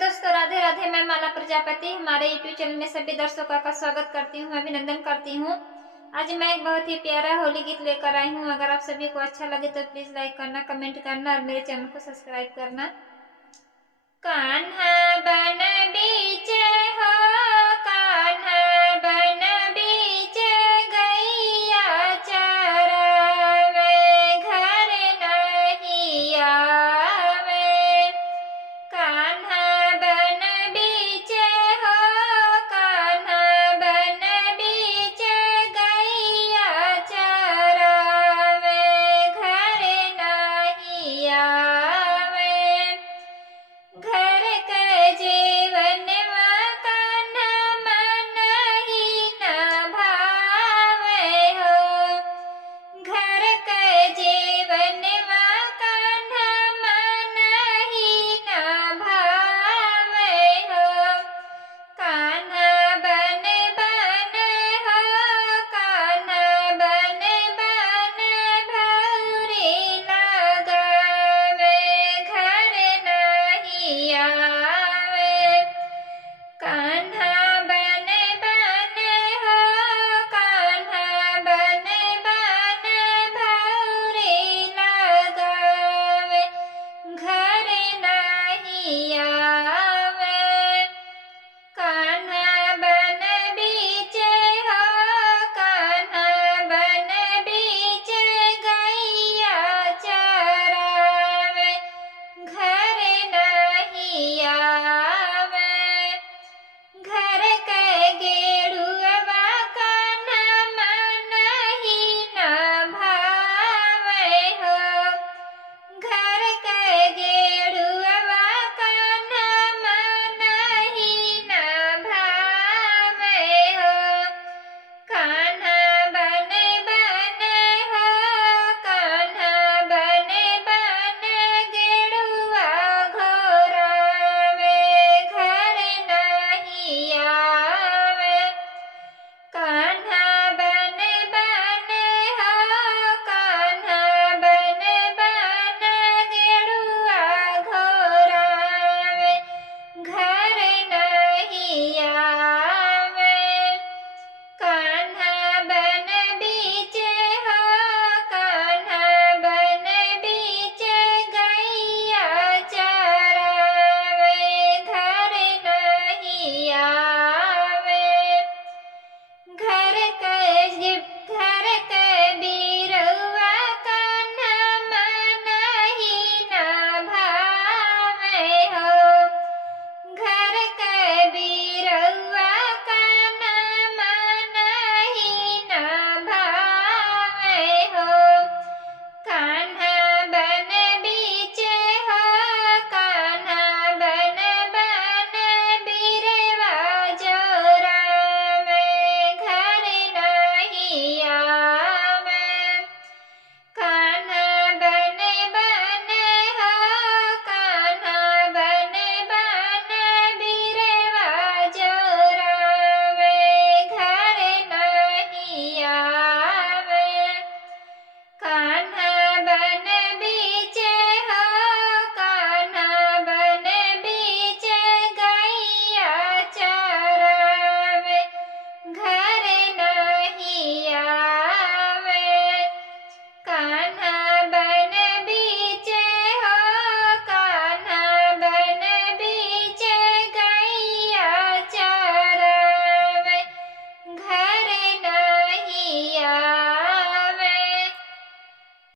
दोस्तों, राधे राधे। मैं माला प्रजापति हमारे यूट्यूब चैनल में सभी दर्शकों का स्वागत करती हूँ, अभिनंदन करती हूँ। आज मैं एक बहुत ही प्यारा होली गीत लेकर आई हूँ। अगर आप सभी को अच्छा लगे तो प्लीज लाइक करना, कमेंट करना और मेरे चैनल को सब्सक्राइब करना।